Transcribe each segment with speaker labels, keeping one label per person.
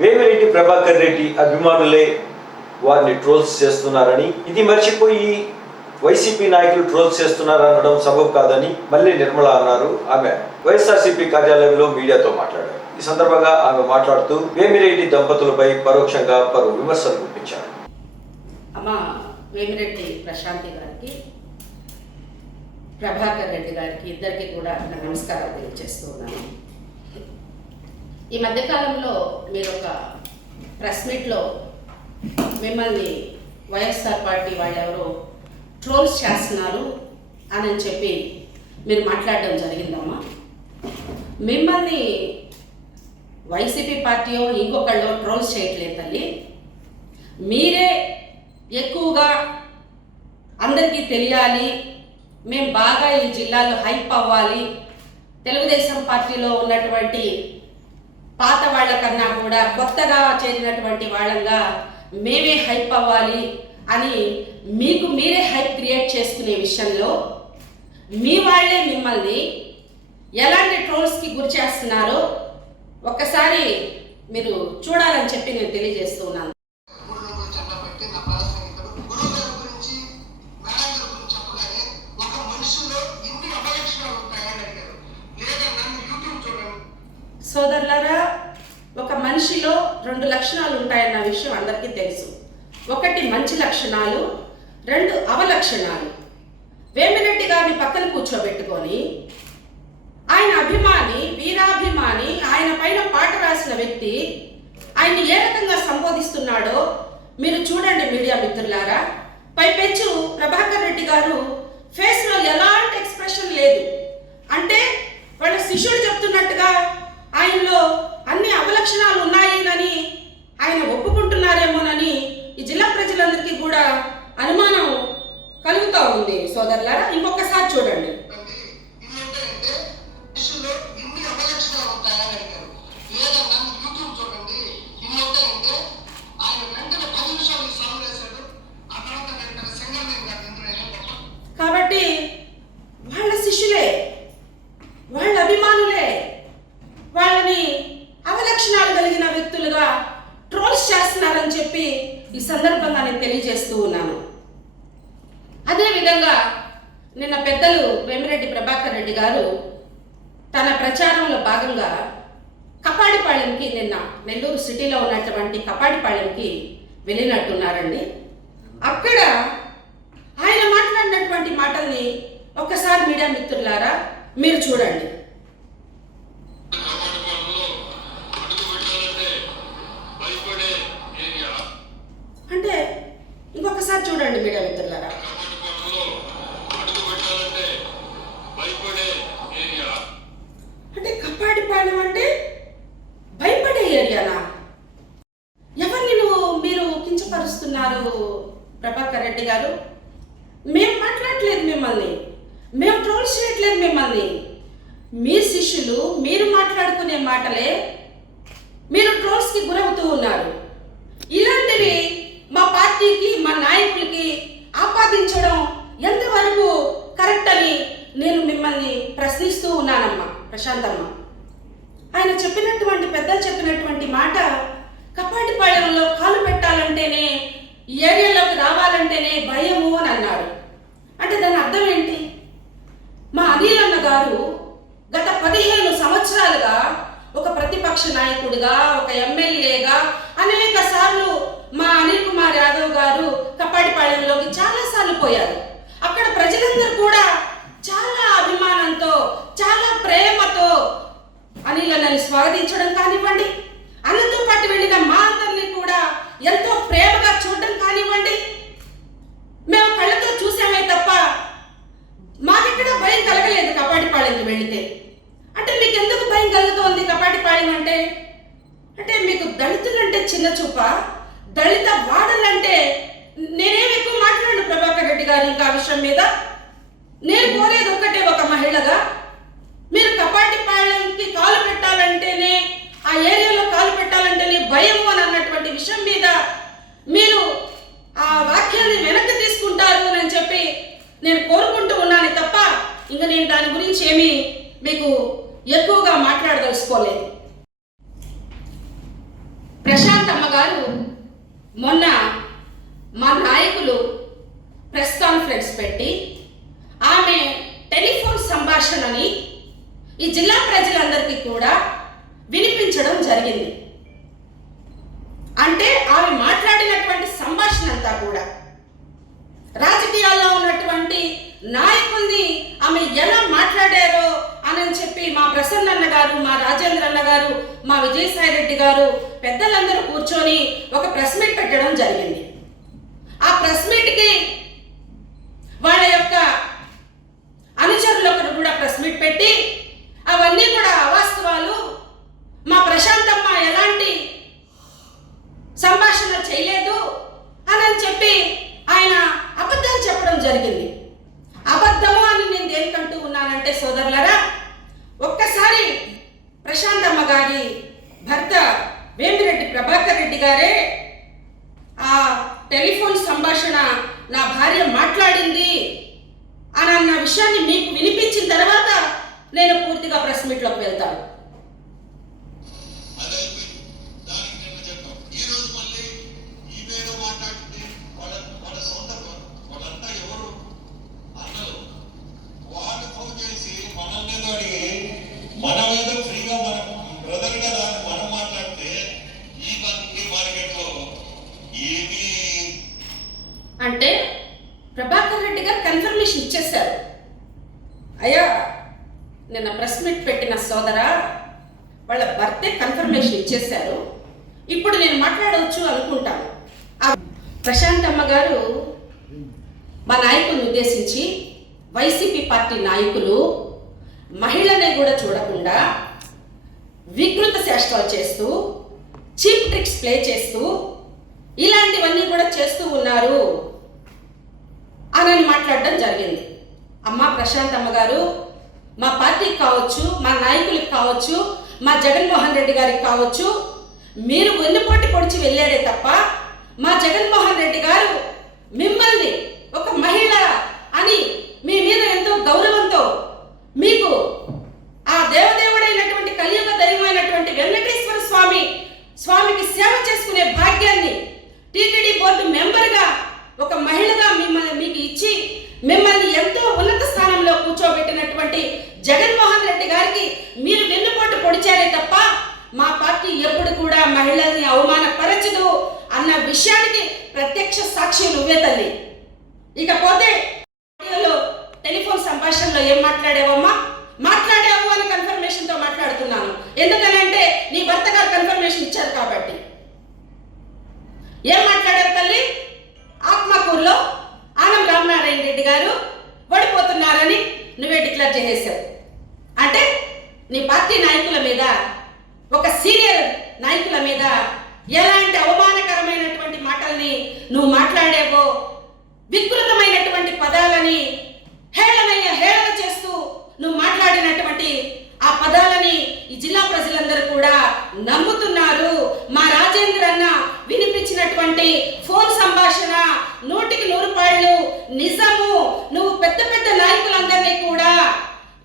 Speaker 1: వేమిరెడ్డి ప్రభాకర్ రెడ్డి అభిమానులే వారిని ట్రోల్స్ చేస్తున్నారని ఇది మర్చిపోయి వైసీపీ నాయకులు ట్రోల్స్ చేస్తున్నారనడం సబబు కాదని మళ్ళీ నిర్మల అన్నారు ఆమె. వైఎస్ఆర్సీపీ కార్యాలయంలో మీడియాతో మాట్లాడారు. ఈ సందర్భంగా ఆమె మాట్లాడుతూ వేమిరెడ్డి దంపతులపై పరోక్షంగా పలు విమర్శలు గుప్పించారు.
Speaker 2: అమ్మ వేమిరెడ్డి ప్రశాంతి గారికి ప్రభాకర్ రెడ్డి గారికి ఇద్దరికి కూడా నమస్కారాలు తెలియజేస్తున్నాను ఈ మధ్యకాలంలో మీరు ఒక ప్రెస్ మీట్లో మిమ్మల్ని వైఎస్ఆర్ పార్టీ వాళ్ళెవరో ట్రోల్స్ చేస్తున్నారు అని చెప్పి మీరు మాట్లాడడం జరిగిందమ్మా. మిమ్మల్ని వైసీపీ పార్టీయో ఇంకొకళ్ళు ట్రోల్స్ చేయట్లేదు తల్లి. మీరే ఎక్కువగా అందరికీ తెలియాలి. మేము బాగా ఈ జిల్లాలో హైప్ అవ్వాలి. తెలుగుదేశం పార్టీలో ఉన్నటువంటి పాత వాళ్ళ కన్నా కూడా కొత్తగా చేరినటువంటి వాళ్ళంగా మేమే హైప్ అవ్వాలి అని మీకు మీరే హైప్ క్రియేట్ చేసుకునే విషయంలో మీ వాళ్ళే మిమ్మల్ని ఎలాంటి ట్రోల్స్కి గురి చేస్తున్నారో ఒక్కసారి మీరు చూడాలని చెప్పి నేను తెలియజేస్తున్నాను ఉన్నాను
Speaker 3: గురువుల గురించి అట్లా పెట్టి నా ప్రాణ స్నేహితుడు గురువు గారి గురించి మేడం గారి గురించి చెప్పగానే ఒక మనిషిలో ఇన్ని అపలక్షణాలు ఉంటాయని అడిగారు లేదా నన్ను యూట్యూబ్ చూడండి
Speaker 2: సోదరులారా ఒక మనిషిలో రెండు లక్షణాలు ఉంటాయన్న విషయం అందరికీ తెలుసు ఒకటి మంచి లక్షణాలు రెండు అవలక్షణాలు వేమిరెడ్డి గారిని పక్కన కూర్చోబెట్టుకొని ఆయన అభిమాని వీరాభిమాని ఆయన పైన పాట రాసిన వ్యక్తి ఆయన్ని ఏ రకంగా సంబోధిస్తున్నాడో మీరు చూడండి మీడియా మిత్రులారా పైపెచ్చు ప్రభాకర్ రెడ్డి గారు ఫేస్లో ఎలాంటి ఎక్స్ప్రెషన్ లేదు అంటే వాళ్ళ శిష్యుడు చెప్తున్నట్టుగా ఆయనలో అన్ని అవలక్షణాలు ఉన్నాయని ఆయన ఒప్పుకుంటున్నారేమోనని ఈ జిల్లా ప్రజలందరికీ కూడా అనుమానం కలుగుతూ ఉంది సోదరులారా ఇంకొకసారి చూడండి
Speaker 3: ఇవి ఏంటంటే మనిషిలో ఇన్ని అపలక్షణాలు ఉంటాయని అడిగారు లేదా నన్ను యూట్యూబ్ చూడండి ఇవి ఏంటంటే ఆయన వెంటనే పది నిమిషాలు సాగు చేశాడు ఆ తర్వాత వెంటనే సింగర్ గారి ఇంట్లో
Speaker 2: కాబట్టి వాళ్ళ శిష్యులే వాళ్ళ అభిమానులే వాళ్ళని అవలక్షణాలు కలిగిన వ్యక్తులుగా ట్రోల్స్ చేస్తున్నారని చెప్పి ఈ సందర్భంగా నేను తెలియజేస్తూ ఉన్నాను. అదేవిధంగా నిన్న పెద్దలు వేమిరెడ్డి ప్రభాకర్ రెడ్డి గారు తన ప్రచారంలో భాగంగా కపాడిపాళెంకి నిన్న నెల్లూరు సిటీలో ఉన్నటువంటి కపాడిపాళెంకి వెళ్ళినట్టున్నారండి. అక్కడ ఆయన మాట్లాడినటువంటి మాటల్ని ఒక్కసారి మీడియా మిత్రులారా మీరు చూడండి. అంటే ఇంకొకసారి చూడండి మీడియా మిత్రులారా.
Speaker 4: అంటే అడుగు పెట్టాలంటే
Speaker 2: అంటే కప్పాడిపాలెం అంటే భయపడే ఏరియానా? ఎవరిని నువ్వు మీరు కించపరుస్తున్నారు ప్రభాకర్ రెడ్డి గారు? మేము మాట్లాడట్లేదు మిమ్మల్ని. మేము ట్రోల్స్ చేయట్లేదు మిమ్మల్ని. మీ శిష్యులు మీరు మాట్లాడుకునే మాటలే మీరు ట్రోల్స్కి గురవుతూ ఉన్నారు. పార్టీకి మా నాయకులకి ఆపాదించడం ఎంతవరకు కరెక్ట్ అని నేను మిమ్మల్ని ప్రశ్నిస్తూ ఉన్నానమ్మా ప్రశాంతమ్మ. ఆయన చెప్పినటువంటి పెద్దలు చెప్పినటువంటి మాట కపాటిపాళెంలో కాలు పెట్టాలంటేనే ఈ ఏరియాలోకి రావాలంటేనే భయము అని అన్నాడు. అంటే దాని అర్థం ఏంటి? మా అనిల్ గారు గత పదిహేను సంవత్సరాలుగా ఒక ప్రతిపక్ష నాయకుడిగా ఒక ఎమ్మెల్యేగా అనేక సార్లు మా అనిల్ కుమార్ యాదవ్ గారు కపాటిపాళెంలోకి చాలా సార్లు పోయారు. అక్కడ ప్రజలందరూ కూడా చాలా అభిమానంతో చాలా ప్రేమతో అనిల్ అన్నని స్వాగతించడం కానివ్వండి అన్నతో పాటు వెళ్ళిన మా అందరినీ కూడా ఎంతో ప్రేమగా చూడడం కానివ్వండి. మేము కళ్ళతో చూసామే తప్ప మాకెక్కడ భయం కలగలేదు కపాటిపాళెంకి వెళితే. అంటే మీకు ఎందుకు భయం కలుగుతోంది కపాటిపాళెం అంటే? అంటే మీకు దళితులంటే చిన్న చూపా? దళిత వాడలంటే నేనేం ఎక్కువ మాట్లాడను ప్రభాకర్ రెడ్డి గారు ఇంకా విషయం మీద? నేను కోరేది ఒక్కటే ఒక మహిళగా మీరు కపాటిపాళెంకి కాలు పెట్టాలంటేనే ఆ ఏరియాలో కాలు పెట్టాలంటేనే భయం అని అన్నటువంటి విషయం మీద మీరు ఆ వాక్యాన్ని వెనక్కి తీసుకుంటారు అని చెప్పి నేను కోరుకుంటూ ఉన్నాను తప్ప ఇంకా నేను దాని గురించి ఏమీ మీకు ఎక్కువగా మాట్లాడదలుచుకోలేదు. ప్రశాంత్ అమ్మగారు మొన్న మా నాయకులు ప్రెస్ కాన్ఫరెన్స్ పెట్టి ఆమె టెలిఫోన్ సంభాషణని ఈ జిల్లా ప్రజలందరికీ కూడా వినిపించడం జరిగింది. అంటే ఆమె మాట్లాడినటువంటి సంభాషణ అంతా కూడా రాజకీయాల్లో ఉన్నటువంటి నాయకుల్ని ఆమె ఎలా మాట్లాడారో అని చెప్పి మా ప్రసన్న అన్న గారు మా రాజేంద్ర అన్న గారు మా విజయసాయి రెడ్డి గారు పెద్దలందరూ కూర్చొని ఒక ప్రెస్ మీట్ పెట్టడం జరిగింది. ఆ ప్రెస్ మీట్కి వాళ్ళ యొక్క అనుచరులు ఒకరు కూడా ప్రెస్ మీట్ పెట్టి అవన్నీ కూడా అవాస్తవాలు మా ప్రశాంతమ్మ ఎలాంటి సంభాషణ చేయలేదు అని అని చెప్పి ఆయన అబద్ధాలు చెప్పడం జరిగింది. అబద్ధము అని నేను దేనికంటూ ఉన్నానంటే సోదరులరా ఒక్కసారి ప్రశాంతమ్మ గారి భర్త వేమిరెడ్డి ప్రభాకర్ రెడ్డి గారే ఆ టెలిఫోన్ సంభాషణ నా భార్య మాట్లాడింది అని అన్న విషయాన్ని మీకు వినిపించిన తర్వాత నేను పూర్తిగా ప్రెస్ మీట్లోకి వెళ్తాను
Speaker 4: అది అయిపోయింది దానికి నిన్న చెప్పాం ఈ రోజు మళ్ళీ ఈమెయిల్ మాట్లాడుతుంది వాళ్ళ వాళ్ళ సొంత వాళ్ళంతా ఎవరు అన్నలు వాళ్ళు ఫోన్ చేసి మనల్ని ఏదో అడిగి మనం ఏదో ఫ్రీగా మన బ్రదర్ కదా అని మనం మాట్లాడితే ఈ ఏది
Speaker 2: అంటే ప్రభాకర్ రెడ్డి గారు కన్ఫర్మేషన్ ఇచ్చేశారు. అయ్యా నిన్న ప్రెస్ మీట్ పెట్టిన సోదర వాళ్ళ భర్తే కన్ఫర్మేషన్ ఇచ్చేశారు. ఇప్పుడు నేను మాట్లాడవచ్చు అనుకుంటాను. ప్రశాంత్ అమ్మ గారు మా నాయకులను ఉద్దేశించి వైసీపీ పార్టీ నాయకులు మహిళనే కూడా చూడకుండా వికృత చేష్టలు చేస్తూ చీప్ ట్రిక్స్ ప్లే చేస్తూ ఇలాంటివన్నీ కూడా చేస్తూ ఉన్నారు అని మాట్లాడడం జరిగింది. అమ్మ ప్రశాంత్ అమ్మగారు మా పార్టీకి కావచ్చు మా నాయకులకు కావచ్చు మా జగన్మోహన్ రెడ్డి గారికి కావచ్చు మీరు వెన్నుపోటు పొడిచి వెళ్ళారే తప్ప మా జగన్మోహన్ రెడ్డి గారు మిమ్మల్ని ఒక మహిళ అని మీ మీద ఎంతో గౌరవం సేవ చేసుకునే భాగ్యాన్ని టీటీడీ బోర్డు మెంబర్గా ఒక మహిళగా మిమ్మల్ని మీకు ఇచ్చి మిమ్మల్ని ఎంతో ఉన్నత స్థానంలో కూర్చోబెట్టినటువంటి జగన్మోహన్ రెడ్డి గారికి మీరు వెన్నుపోటు పొడిచారే తప్ప మా పార్టీ ఎప్పుడు కూడా మహిళల్ని అవమానపరచదు అన్న విషయానికి ప్రత్యక్ష సాక్షి నువ్వే తల్లి. ఇకపోతే టెలిఫోన్ సంభాషణలో ఏం మాట్లాడావమ్మా? మాట్లాడావు అని కన్ఫర్మేషన్తో మాట్లాడుతున్నాను. ఎందుకనంటే నీ భర్త గారు కన్ఫర్మేషన్ ఇచ్చారు కాబట్టి. ఏం మాట్లాడారు తల్లి? ఆత్మకూరులో ఆనం రామనారాయణ రెడ్డి గారు ఓడిపోతున్నారని నువ్వే డిక్లేర్ చేసేసావు. అంటే నీ పార్టీ నాయకుల మీద ఒక సీనియర్ నాయకుల మీద ఎలాంటి అవమానకరమైనటువంటి మాటల్ని నువ్వు మాట్లాడావో వికృతమైనటువంటి పదాలని హేళనయ్య హేళన చేస్తూ నువ్వు మాట్లాడినటువంటి ఆ పదాలని ఈ జిల్లా ప్రజలందరూ కూడా నమ్ముతున్నారు. మా రాజేంద్ర అన్న వినిపించినటువంటి ఫోన్ సంభాషణ నూటికి నూరు పాళ్ళు నిజము. నువ్వు పెద్ద పెద్ద నాయకులందరినీ కూడా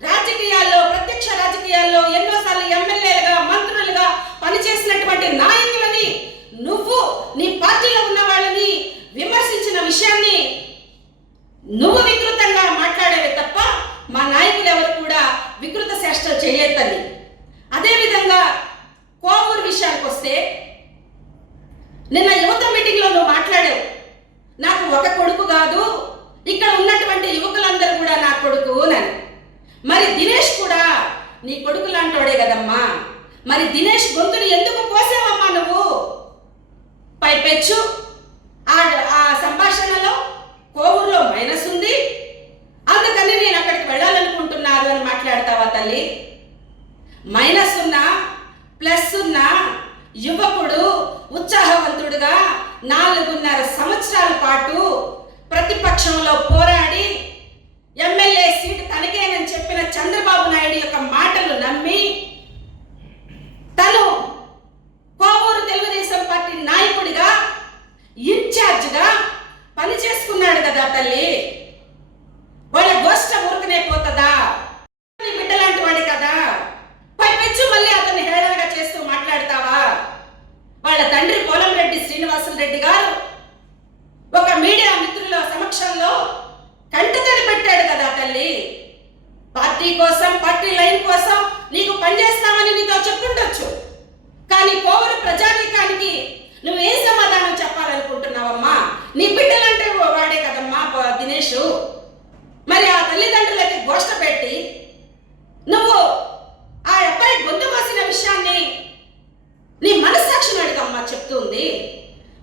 Speaker 2: రాజకీయాల్లో ప్రత్యక్ష రాజకీయాల్లో ఎన్నోసార్లు ఎమ్మెల్యేలుగా మంత్రులుగా పనిచేసినటువంటి నాయకులని నువ్వు నీ పార్టీలో ఉన్న వాళ్ళని విమర్శించిన విషయాన్ని నువ్వు వికృతంగా మాట్లాడేవి తప్ప మా నాయకులు ఎవరు కూడా వికృత చేష్టలు చేయొద్దని అదేవిధంగా కోవూరు విషయానికి వస్తే నిన్న యువత మీటింగ్లో నువ్వు మాట్లాడావు. నాకు ఒక కొడుకు కాదు ఇక్కడ ఉన్నటువంటి యువకులందరూ కూడా నా కొడుకు అని మరి దినేష్ కూడా నీ కొడుకు లాంటోడే కదమ్మా. మరి దినేష్ గొంతుని ఎందుకు కోసావమ్మా నువ్వు? పైపెచ్చు. ఆ ఆ సంభాషణలో కోవూరులో మైనస్ ఉంది. అందుకని నేను అక్కడికి వెళ్ళాలనుకుంటున్నారు అని మాట్లాడతావా తల్లి? మైనస్ ఉన్న ప్లస్ ఉన్న యువకుడు ఉత్సాహవంతుడుగా నాలుగున్నర సంవత్సరాల పాటు ప్రతిపక్షంలో పోరాడి ఎమ్మెల్యే సీటు తనకేనని చెప్పిన చంద్రబాబు నాయుడు యొక్క మాటలు నమ్మి మరి ఆ తల్లిదండ్రులకి గోష్ట పెట్టి నువ్వు ఆ అబ్బాయి గొంతు మాసిన విషయాన్ని నీ మనస్సాక్షి అడిగమ్మా చెప్తుంది.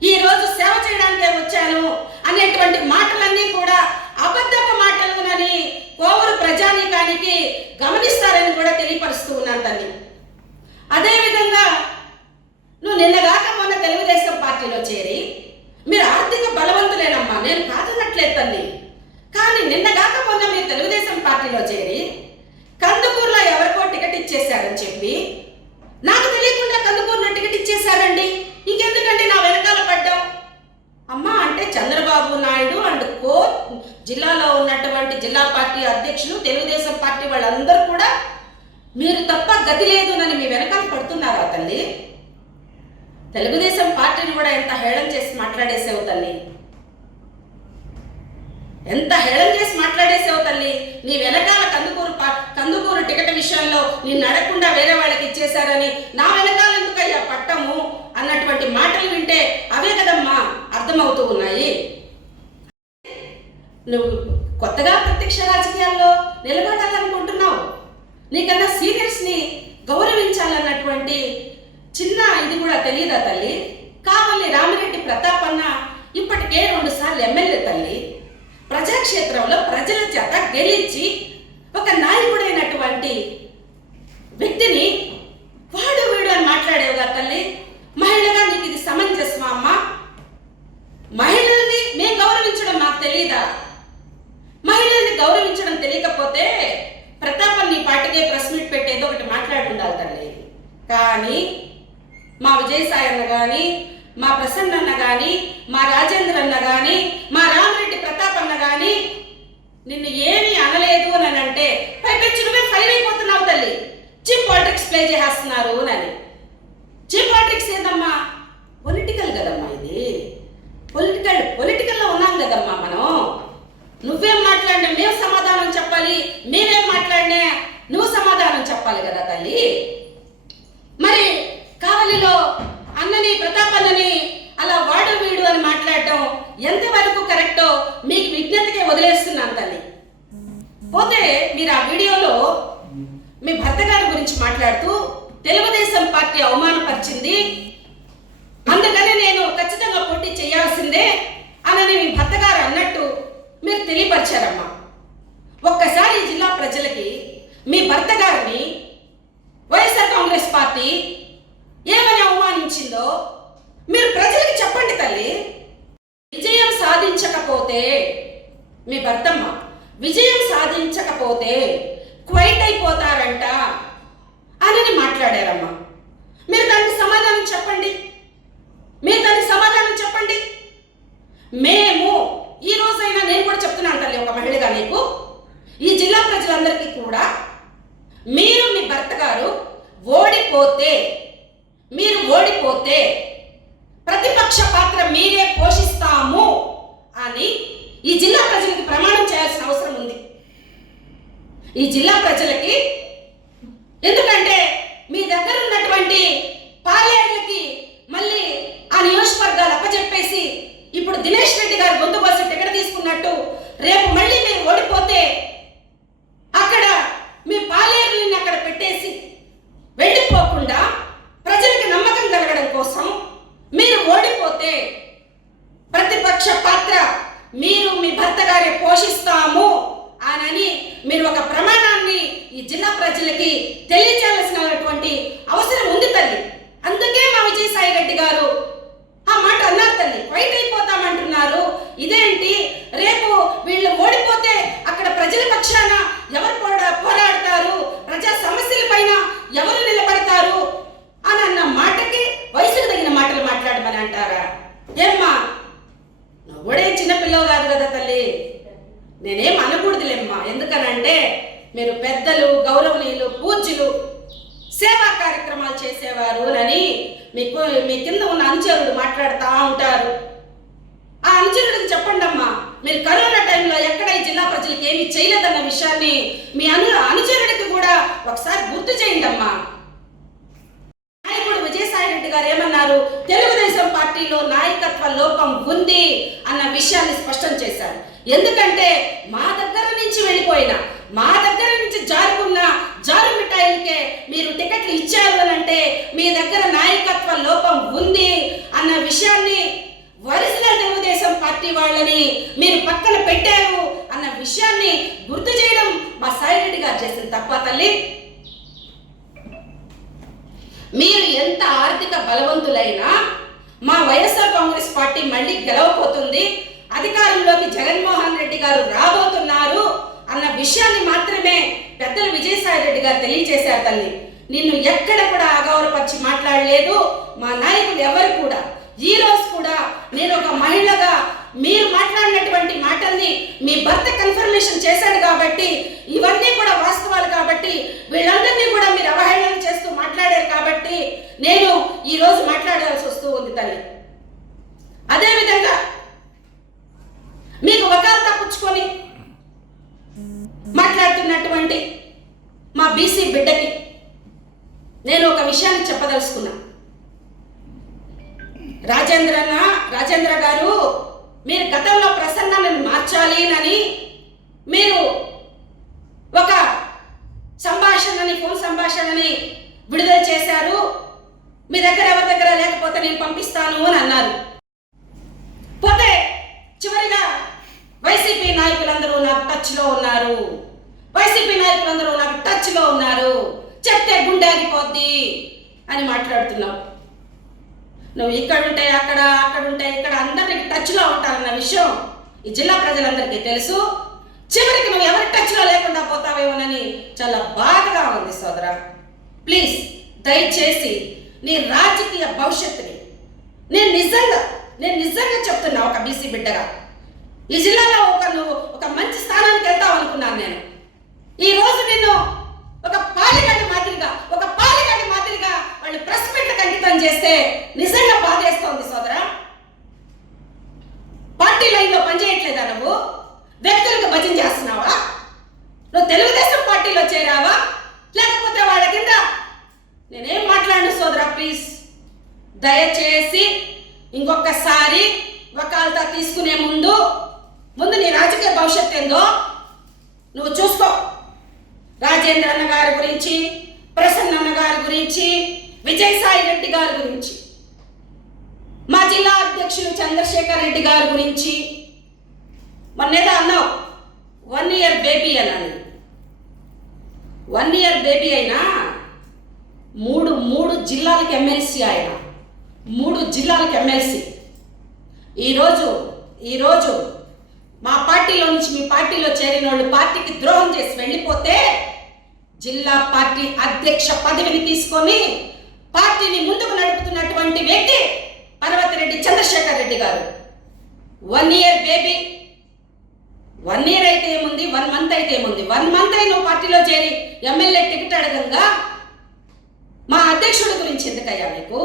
Speaker 2: ఈ రోజు సేవ చేయడానికే వచ్చాను అనేటువంటి మాటలన్నీ కూడా అబద్ధపు మాటలునని కోవూరు ప్రజానీకానికి గమనిస్తారని కూడా తెలియపరుస్తూ ఉన్నాను తల్లి. అదేవిధంగా నువ్వు నిన్నగాక మొన్న తెలుగుదేశం పార్టీలో చేరి మీరు ఆర్థిక బలవంతులేనమ్మా నేను కాదనట్లేదు తల్లి. కానీ నిన్నగాక మొన్న మీరు తెలుగుదేశం పార్టీలో చేరి కందుకూరులో ఎవరికో టికెట్ ఇచ్చేశారని చెప్పి నాకు తెలియకుండా కందుకూరులో టికెట్ ఇచ్చేశారండి. ఇంకెందుకండి నా వెనకాల పడ్డాం? అమ్మా అంటే చంద్రబాబు నాయుడు అండ్ కో జిల్లాలో ఉన్నటువంటి జిల్లా పార్టీ అధ్యక్షులు తెలుగుదేశం పార్టీ వాళ్ళందరూ కూడా మీరు తప్ప గతి లేదునని మీ వెనకాల పడుతున్నారా తల్లి? తెలుగుదేశం పార్టీని కూడా ఎంత హేళన చేసి మాట్లాడేసేవు తల్లి? ఎంత హేళన చేసి మాట్లాడేసావు తల్లి? నీ వెనకాల కందుకూరు కందుకూరు టికెట్ విషయంలో నేను నడకుండా వేరే వాళ్ళకి ఇచ్చేశారని నా వెనకాల ఎందుకయ్యా పట్టము? అన్నటువంటి మాటలు వింటే అవే కదమ్మా అర్థమవుతూ ఉన్నాయి. నువ్వు కొత్తగా ప్రత్యక్ష రాజకీయాల్లో నిలబడాలనుకుంటున్నావు. నీకన్నా సీనియర్స్ని గౌరవించాలన్నటువంటి చిన్న ఇది కూడా తెలియదా తల్లి? కావలి రామిరెడ్డి ప్రతాప్ అన్న ఇప్పటికే రెండు సార్లు ఎమ్మెల్యే తల్లి. ప్రజాక్షేత్రంలో ప్రజల చేత గెలిచి ఒక నాయకుడైనటువంటి వ్యక్తిని వాడు వీడు అని మాట్లాడేవుగా తల్లి? మహిళగా నీకు ఇది సమంజసమా అమ్మ? మహిళల్ని మేము గౌరవించడం మాకు తెలియదా మహిళల్ని గౌరవించడం తెలియకపోతే ప్రతాపం నీ పాటికే ప్రెస్ మీట్ పెట్టేది ఒకటి మాట్లాడుండాలి తల్లి. కానీ మా విజయసాయి అన్న కానీ మా ప్రసన్న కానీ మా రాజేంద్ర అన్న కానీ మా రామిరెడ్డి ప్రతాప్ అన్న కానీ నిన్ను ఏమీ అనలేదు అని అంటే పైపెచ్చి నువ్వే ఫైర్ అయిపోతున్నావు తల్లి. చిప్ పాలిటిక్స్ ప్లే చేసేస్తున్నారు అని చిప్ పాలిటిక్స్ ఏందమ్మా? పొలిటికల్ కదమ్మా ఇది. పొలిటికల్ పొలిటికల్లో ఉన్నాం కదమ్మా మనం. నువ్వేం మాట్లాడినా మేము సమాధానం చెప్పాలి. మేమేం మాట్లాడినా నువ్వు సమాధానం చెప్పాలి కదా తల్లి. మరి కావలిలో అన్నని ప్రతాప్ అన్నని అలా వాడు వీడు అని మాట్లాడటం ఎంతవరకు కరెక్టో మీకు విజ్ఞతకే వదిలేస్తున్నాను తల్లి. పోతే మీరు ఆ వీడియోలో మీ భర్త గారి గురించి మాట్లాడుతూ తెలుగుదేశం పార్టీ అవమానపరిచింది. అందుకని నేను ఖచ్చితంగా పోటీ చేయాల్సిందే అనని మీ భర్త గారు అన్నట్టు మీరు తెలియపరిచారమ్మా. ఒక్కసారి జిల్లా ప్రజలకి మీ భర్త గారిని వైఎస్ఆర్ కాంగ్రెస్ పార్టీ ఏమని అవమానించిందో? మీరు ప్రజలకి చెప్పండి తల్లి. విజయం సాధించకపోతే మీ భర్తమ్మ విజయం సాధించకపోతే క్వైట్ అయిపోతారంట అని మాట్లాడారమ్మా. మీరు దానికి సమాధానం చెప్పండి. మీరు దానికి సమాధానం చెప్పండి. మేము ఈ రోజైనా నేను కూడా చెప్తున్నాను తల్లి ఒక మహిళగా నీకు. ఈ జిల్లా ప్రజలందరికీ కూడా మీరు మీ భర్త గారు ఓడిపోతే మీరు ఓడిపోతే ప్రతిపక్ష పాత్ర మీరే పోషిస్తాము అని ఈ జిల్లా ప్రజలకి ప్రమాణం చేయాల్సిన అవసరం ఉంది. ఈ జిల్లా ప్రజలకి ఎందుకంటే మీ దగ్గర ఉన్నటువంటి పాలేర్లకి మళ్ళీ ఆ నియోజకవర్గాలు అప్పచెప్పేసి ఇప్పుడు దినేష్ రెడ్డి గారు గొంతు కోసి టికెట్ తీసుకున్నట్టు రేపు మళ్ళీ మీరు ఓడిపోతే అక్కడ మీ పాలేరుని అక్కడ పెట్టేసి వెళ్ళిపోకుండా ప్రజలకు నమ్మకం కలగడం కోసం మీరు ఓడిపోతే ప్రతిపక్ష పాత్ర మీరు మీ భర్త గారే పోషిస్తాము అనని మీరు ఒక ప్రమాణాన్ని ఈ జిల్లా ప్రజలకి తెలియచేయాల్సినటువంటి అవసరం ఉంది తల్లి అందుకే మా విజయసాయి రెడ్డి గారు ఆ మాట అన్నారు తల్లి వైట్ అయిపోతామంటున్నారు ఇదేంటి రేపు వీళ్ళు ఓడిపోతే అక్కడ ప్రజల పక్షాన ఎవరు పోరా పోరాడతారు ప్రజా సమస్యల పైన ఎవరు నిలబడతారు అని అన్న మాటకి వయసుకు తగిన మాటలు మాట్లాడమని అంటారా ఏమ్మా నువ్వు కూడా ఏం చిన్నపిల్లవు కాదు కదా తల్లి? నేనేం అనకూడదులేమ్మా. ఎందుకనంటే మీరు పెద్దలు గౌరవనీయులు పూజ్యులు సేవా కార్యక్రమాలు చేసేవారు అని మీకు మీ కింద ఉన్న అనుచరుడు మాట్లాడుతూ ఉంటారు. ఆ అనుచరుడికి చెప్పండి అమ్మా మీరు కరోనా టైంలో ఎక్కడ ఈ జిల్లా ప్రజలకు ఏమి చేయలేదన్న విషయాన్ని మీ అను అనుచరుడికి కూడా ఒకసారి గుర్తు చేయండి అమ్మా రెడ్డి గారు ఏమన్నారు? తెలుగుదేశం పార్టీలో నాయకత్వ లోపం ఉంది అన్న విషయాన్ని స్పష్టం చేశారు. ఎందుకంటే మా దగ్గర నుంచి వెళ్ళిపోయిన మా దగ్గర నుంచి జారుకున్న జారు మిఠాయిలకే మీరు టికెట్లు ఇచ్చారు అని అంటే మీ దగ్గర నాయకత్వ లోపం ఉంది అన్న విషయాన్ని ఒరిజినల్ తెలుగుదేశం పార్టీ వాళ్ళని మీరు పక్కన పెట్టారు అన్న విషయాన్ని గుర్తు చేయడం మా సాయి రెడ్డి గారు చేసిన తప్ప తల్లి. మీరు ఎంత ఆర్థిక బలవంతులైనా మా వైఎస్ఆర్ కాంగ్రెస్ పార్టీ మళ్ళీ గెలవబోతుంది. అధికారంలోకి జగన్మోహన్ రెడ్డి గారు రాబోతున్నారు అన్న విషయాన్ని మాత్రమే పెద్దలు విజయసాయి రెడ్డి గారు తెలియజేశారు తల్లి. నిన్ను ఎక్కడ కూడా అగౌరవపరిచి మాట్లాడలేదు. మా నాయకులు ఎవరు కూడా ఈ రోజు కూడా నేను ఒక మహిళగా మీరు మాట్లాడినటువంటి మాటల్ని మీ భర్త కన్ఫర్మేషన్ చేశాడు కాబట్టి ఇవన్నీ కూడా వాస్తవాలు కాబట్టి వీళ్ళందరినీ కూడా మీరు అవహేళన చేస్తూ మాట్లాడారు కాబట్టి నేను ఈ రోజు మాట్లాడాల్సి వస్తూ ఉంది తల్లి అదేవిధంగా మీకు వకాలతా పుచ్చుకొని మాట్లాడుతున్నటువంటి మా బీసీ బిడ్డకి నేను ఒక విషయాన్ని చెప్పదలుచుకున్నా రాజేంద్రన్న రాజేంద్ర గారు మీరు గతంలో ప్రసన్నని మార్చాలి అని మీరు ఒక సంభాషణని ఫోన్ సంభాషణని విడుదల చేశారు మీ దగ్గర ఎవరి దగ్గర లేకపోతే నేను పంపిస్తాను అని అన్నారు పోతే చివరిగా వైసీపీ నాయకులందరూ నాకు టచ్లో ఉన్నారు. వైసీపీ నాయకులందరూ నాకు టచ్లో ఉన్నారు. చెప్తే గుండె ఆగిపోద్ది అని మాట్లాడుతున్నావు. నువ్వు ఇక్కడ ఉంటే అక్కడ అక్కడ ఉంటే ఇక్కడ అందరికి టచ్లో ఉంటారన్న విషయం ఈ జిల్లా ప్రజలందరికీ తెలుసు. చివరికి నువ్వు ఎవరి టచ్లో లేకుండా పోతావేమోనని చాలా బాధగా ఉంది సోదరా. ప్లీజ్ దయచేసి నీ రాజకీయ భవిష్యత్తుని నేను నిజంగా నేను నిజంగా చెప్తున్నా ఒక బీసీ బిడ్డగా. ఈ జిల్లాలో ఒక నువ్వు ఒక మంచి స్థానానికి వెళ్తావు అనుకున్నాను నేను. ఈ రోజు నిన్ను ఒక పాలిగడ్డ మాదిరిగా ఒక పాలిగడ్డ మాదిరిగా వాళ్ళు ప్రెస్ మీట్ అంకితం చేస్తే నిజంగా బాధేస్తోంది సోదరా. పార్టీ లైన్లో పనిచేయట్లేదా నువ్వు? వ్యక్తులకు భజన చేస్తున్నావా? నువ్వు తెలుగుదేశం పార్టీలో చేరావా? లేకపోతే వాళ్ళ కింద నేనేం మాట్లాడను సోదరా ప్లీజ్. దయచేసి ఇంకొకసారి వకాల్తా తీసుకునే ముందు ముందు నీ రాజకీయ భవిష్యత్ ఏందో నువ్వు చూసుకో. రాజేంద్ర అన్న గారి గురించి ప్రసన్న అన్న గారి గురించి విజయసాయి రెడ్డి గారి గురించి మా జిల్లా అధ్యక్షులు చంద్రశేఖర్ రెడ్డి గారి గురించి. మొన్నేదో అన్నావు వన్ ఇయర్ బేబీ అన్నాను వన్ ఇయర్ బేబీ అయినా మూడు మూడు జిల్లాలకు ఎమ్మెల్సీ ఆయన. మూడు జిల్లాలకు ఎమ్మెల్సీ. ఈరోజు ఈరోజు మా పార్టీలో నుంచి మీ పార్టీలో చేరిన వాళ్ళు పార్టీకి ద్రోహం చేసి వెళ్ళిపోతే జిల్లా పార్టీ అధ్యక్ష పదవిని తీసుకొని పార్టీని ముందుకు నడుపుతున్నటువంటి వ్యక్తి పర్వతిరెడ్డి చంద్రశేఖర్ రెడ్డి గారు. One year baby one year అయితే ఏముంది? వన్ మంత్ అయితే ఏముంది? వన్ మంత్ అయిన పార్టీలో చేరి ఎమ్మెల్యే టికెట్ అడగంగా మా అధ్యక్షుడి గురించి ఎందుకయ్యా మీకు?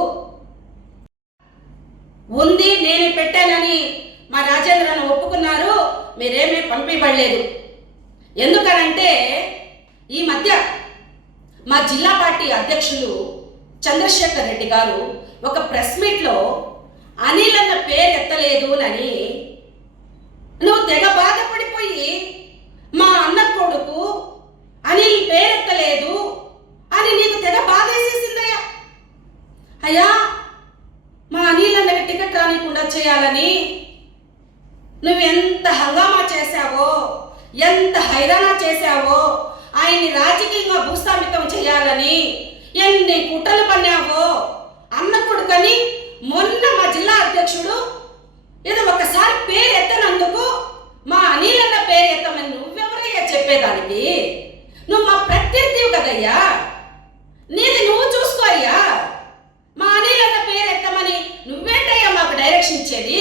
Speaker 2: ఉంది నేను పెట్టానని మా రాజేంద్రను మీరేమీ పంపించబడలేదు ఎందుకనంటే ఈ మధ్య మా జిల్లా పార్టీ అధ్యక్షులు చంద్రశేఖర్ రెడ్డి గారు ఒక ప్రెస్ మీట్లో అనిల్ అన్న పేరు ఎత్తలేదు అని నువ్వు తెగ బాధపడిపోయి మా అన్న కొడుకు అనిల్ పేరెత్తలేదు అని నీకు తెగ బాధేసేసిందయ్యా అయ్యా మా అనిల్ అన్నకి టికెట్ రానికుండా చేయాలని నువ్వు ఎంత హంగామా చేశావో ఎంత హైరానా చేశావో ఆయన్ని రాజకీయంగా భూస్థాపితం చేయాలని ఎన్ని కుట్రలు పన్నావో అన్న కొడుకని మొన్న మా జిల్లా అధ్యక్షుడు ఏదో ఒకసారి పేరు ఎత్తనందుకు మా అనిలన్న పేరు ఎత్తమని నువ్వెవరయ్యా చెప్పేదానికి? నువ్వు మా ప్రత్యర్థివి కదయ్యా? నీది నువ్వు చూసుకో అయ్యా. మా అనిలన్న అన్న పేరు ఎత్తమని నువ్వేంటయ్యా మాకు డైరెక్షన్ ఇచ్చేది?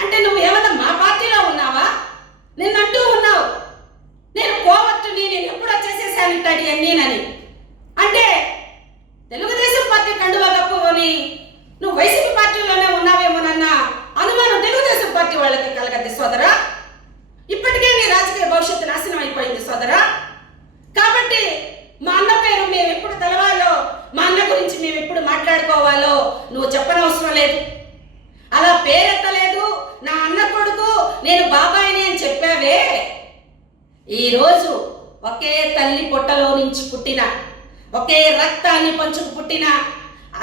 Speaker 2: అంటే నువ్వు ఏమన్నా మా పార్టీలో ఉన్నావా? నిన్నంటూ ఉన్నావు. నేను కోవట్టుని నేను ఎప్పుడు వచ్చేసేసాను ఇట్టాడి అన్నీనని. అంటే తెలుగుదేశం పార్టీ కండువా కప్పుకొని నువ్వు వైసీపీ పార్టీలోనే ఉన్నావేమోనన్న అనుమానం తెలుగుదేశం పార్టీ వాళ్ళకి కలగద్ది సోదరా. ఇప్పటికే నీ రాజకీయ భవిష్యత్తు నాశనం అయిపోయింది సోదరా కాబట్టి మా అన్న పేరు మేము ఎప్పుడు తెలవాలో మా అన్న గురించి మేము ఎప్పుడు మాట్లాడుకోవాలో నువ్వు చెప్పనవసరం లేదు అలా పేరెత్తలేదు నా అన్న కొడుకు నేను బాబాయిని అని చెప్పావే ఈరోజు ఒకే తల్లి పొట్టలో నుంచి పుట్టిన ఒకే రక్తాన్ని పంచుకు పుట్టిన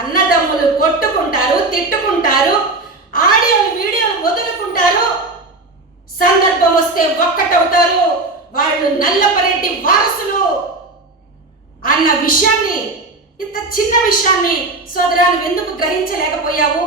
Speaker 2: అన్నదమ్ములు కొట్టుకుంటారు తిట్టుకుంటారు ఆడియోలు వీడియోలు వదులుకుంటారు. సందర్భం వస్తే ఒక్కటవుతారు. వాళ్ళు నల్లపరెడ్డి వారసులు. అన్న విషయాన్ని ఇంత చిన్న విషయాన్ని సోదరాలు ఎందుకు గ్రహించలేకపోయావు?